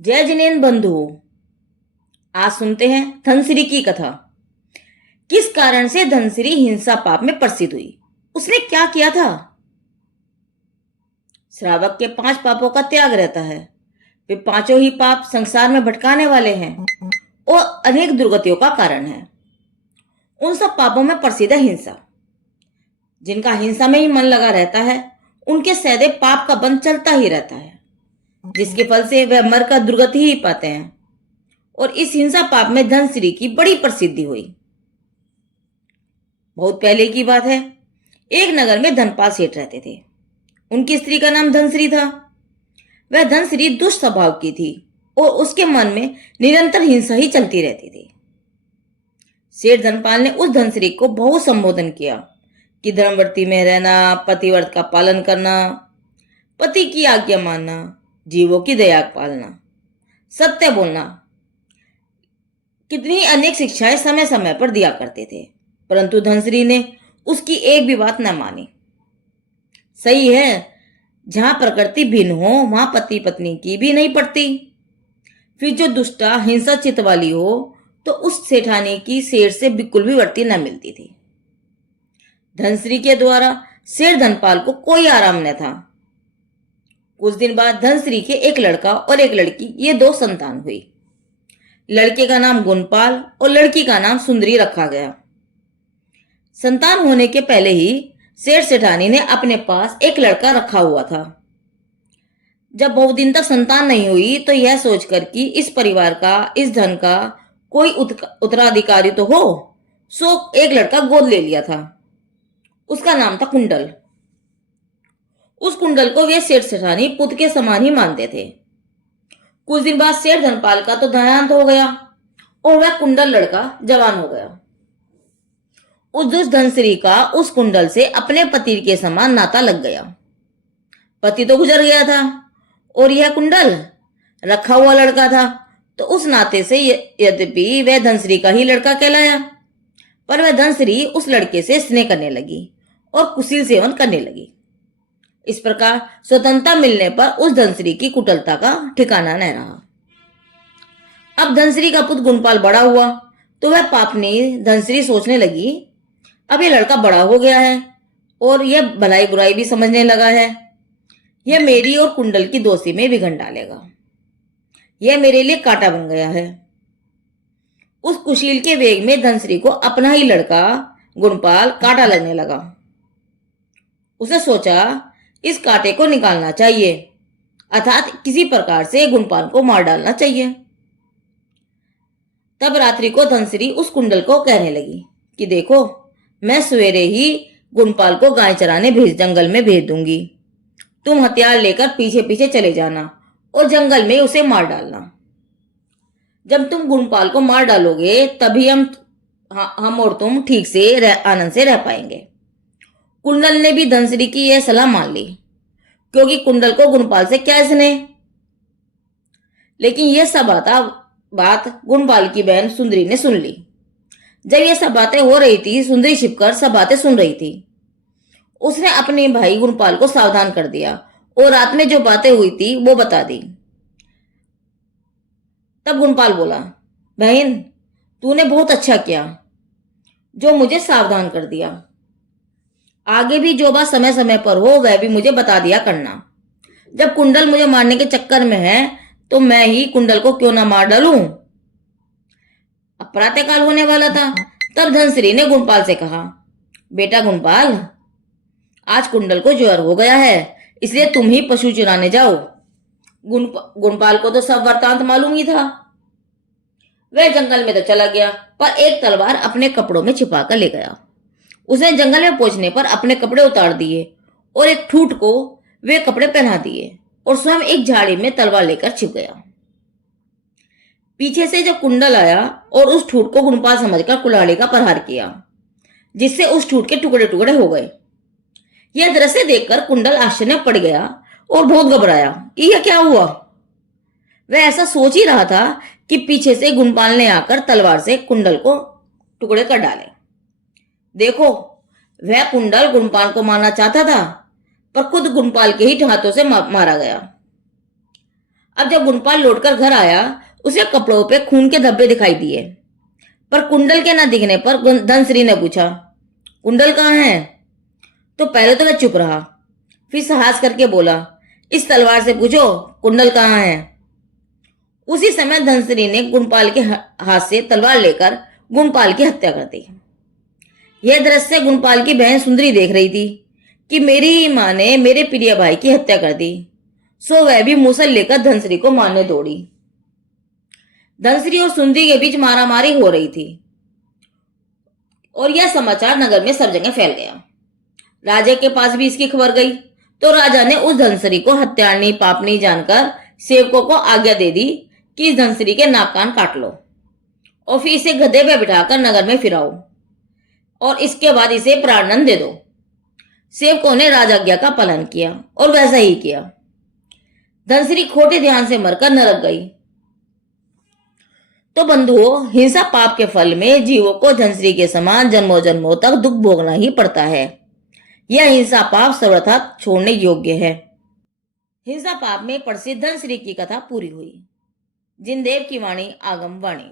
जय जिनेन्द्र बंधुओं, आज सुनते हैं धनसिरी की कथा। किस कारण से धनसिरी हिंसा पाप में प्रसिद्ध हुई? उसने क्या किया था? श्रावक के 5 पापों का त्याग रहता है। वे पांचों ही पाप संसार में भटकाने वाले हैं और अनेक दुर्गतियों का कारण है। उन सब पापों में प्रसिद्ध है हिंसा। जिनका हिंसा में ही मन लगा रहता है, उनके सदैव पाप का बंध चलता ही रहता है, जिसके फल से वह मरकर दुर्गति ही पाते हैं। और इस हिंसा पाप में धनसिरी की बड़ी प्रसिद्धि हुई। बहुत पहले की बात है। एक नगर में धनपाल सेठ रहते थे। उनकी स्त्री का नाम धनसिरी था। वह धनसिरी दुष्ट स्वभाव की थी और उसके मन में निरंतर हिंसा ही चलती रहती थी। सेठ धनपाल ने उस धनसिरी को बहुत संबोधन किया कि धर्मवृत्ति में रहना, पतिव्रत का पालन करना, पति की आज्ञा मानना, जीवों की दया पालना, सत्य बोलना, कितनी अनेक शिक्षाएं समय समय पर दिया करते थे। परंतु धनसिरी ने उसकी एक भी बात न मानी। सही है, जहां प्रकृति भिन्न हो वहां पति पत्नी की भी नहीं पड़ती। फिर जो दुष्टा हिंसा चित्त वाली हो तो उस सेठानी की सेठ से बिल्कुल भी वर्ती न मिलती थी। धनसिरी के द्वारा सेठ धनपाल को कोई आराम न था। कुछ दिन बाद धनसिरी के एक लड़का और एक लड़की, ये 2 संतान हुई। लड़के का नाम गुणपाल और लड़की का नाम सुंदरी रखा गया। संतान होने के पहले ही सेठ सेठानी ने अपने पास एक लड़का रखा हुआ था। जब बहुत दिन तक संतान नहीं हुई तो यह सोचकर कि इस परिवार का, इस धन का कोई उत्तराधिकारी तो हो, सो एक लड़का गोद ले लिया था। उसका नाम था कुंडल। उस कुंडल को वे सेठ सेठानी पुत्र के समान ही मानते थे। कुछ दिन बाद सेठ धनपाल का तो देहांत हो गया और वह कुंडल लड़का जवान हो गया। उस दुष्ट धनसिरी का उस कुंडल से अपने पति के समान नाता लग गया। पति तो गुजर गया था और यह कुंडल रखा हुआ लड़का था, तो उस नाते से यद्यपि वह धनसिरी का ही लड़का कहलाया, पर वह धनसिरी उस लड़के से स्नेह करने लगी और कुशील सेवन करने लगी। इस प्रकार स्वतंत्रता मिलने पर उस धनसिरी की कुटिलता का ठिकाना न रहा। अब धनसिरी का पुत्र गुणपाल बड़ा हुआ तो वह पापनी धनसिरी सोचने लगी, अब यह लड़का बड़ा हो गया है और यह भलाई बुराई भी समझने लगा है। यह मेरी और कुंडल की दोस्ती में विघन डालेगा। यह मेरे लिए कांटा बन गया है। उस कुशील के वेग में धनसिरी को अपना ही लड़का गुणपाल कांटा लगने लगा। उसने सोचा इस कांटे को निकालना चाहिए, अर्थात किसी प्रकार से गुणपाल को मार डालना चाहिए। तब रात्रि को धनसिरी उस कुंडल को कहने लगी कि देखो, मैं सवेरे ही गुणपाल को गाय चराने जंगल में भेज दूंगी। तुम हथियार लेकर पीछे पीछे चले जाना और जंगल में उसे मार डालना। जब तुम गुणपाल को मार डालोगे तभी हम और तुम ठीक से आनंद से रह पाएंगे। कुंडल ने भी धनसिरी की यह सलाह मान ली, क्योंकि कुंडल को गुणपाल से क्या स्नेह। लेकिन यह सब बात गुणपाल की बहन सुंदरी ने सुन ली। जब ये सब बातें हो रही थी, सुंदरी छिपकर सब बातें सुन रही थी। उसने अपने भाई गुणपाल को सावधान कर दिया और रात में जो बातें हुई थी वो बता दी। तब गुणपाल बोला, बहन, तूने बहुत अच्छा किया जो मुझे सावधान कर दिया। आगे भी जो बात समय समय पर हो वह भी मुझे बता दिया करना। जब कुंडल मुझे मारने के चक्कर में है तो मैं ही कुंडल को क्यों ना मार डालूं। अब प्रातःकाल होने वाला था। तब धनसिरी ने गुणपाल से कहा, बेटा गुणपाल, आज कुंडल को ज्वर हो गया है, इसलिए तुम ही पशु चुराने जाओ। गुणपाल को तो सब वृतांत मालूम ही था। वह जंगल में तो चला गया, पर एक तलवार अपने कपड़ों में छिपा कर ले गया। उसने जंगल में पहुंचने पर अपने कपड़े उतार दिए और एक ठूठ को वे कपड़े पहना दिए और स्वयं एक झाड़ी में तलवार लेकर छिप गया। पीछे से जब कुंडल आया और उस ठूठ को गुणपाल समझकर कुल्हाड़ी का प्रहार किया, जिससे उस ठूठ के टुकड़े टुकड़े हो गए। यह दृश्य देखकर कुंडल आश्चर्य में पड़ गया और बहुत घबराया कि यह क्या हुआ। वह ऐसा सोच ही रहा था कि पीछे से गुणपाल ने आकर तलवार से कुंडल को टुकड़े कर डाले। देखो, वह कुंडल गुणपाल को मारना चाहता था, पर खुद गुणपाल के ही हाथों से मारा गया। अब जब गुणपाल लौटकर घर आया, उसे कपड़ों पे खून के धब्बे दिखाई दिए, पर कुंडल के न दिखने पर धनश्री ने पूछा, कुंडल कहाँ है? तो पहले तो वह चुप रहा, फिर साहस करके बोला, इस तलवार से पूछो कुंडल कहाँ है। उसी समय धनश्री ने गुणपाल के हाथ से तलवार लेकर गुणपाल की हत्या कर दी। यह दृश्य गुणपाल की बहन सुंदरी देख रही थी कि मेरी ही मां ने मेरे प्रिय भाई की हत्या कर दी, सो वह भी मूसल लेकर धनश्री को मारने दौड़ी। धनश्री और सुंदरी के बीच मारामारी हो रही थी और यह समाचार नगर में सब जगह फैल गया। राजा के पास भी इसकी खबर गई, तो राजा ने उस धनश्री को हत्यारनी पापनी जानकर सेवकों को आज्ञा दे दी कि इस धनश्री के नाक कान काट लो और फिर इसे गधे पे बिठाकर नगर में फिराओ और इसके बाद इसे प्राणदंड दे दो। सेवकों ने राजाज्ञा का पालन किया और वैसा ही किया। धनश्री खोटे ध्यान से मरकर नरक गई। तो बंधुओं, हिंसा पाप के फल में जीवों को धनश्री के समान जन्मों जन्मों तक दुख भोगना ही पड़ता है। यह हिंसा पाप सर्वथा छोड़ने योग्य है। हिंसा पाप में प्रसिद्ध धनश्री की कथा पूरी हुई। जिनदेव की वाणी आगम वाणी।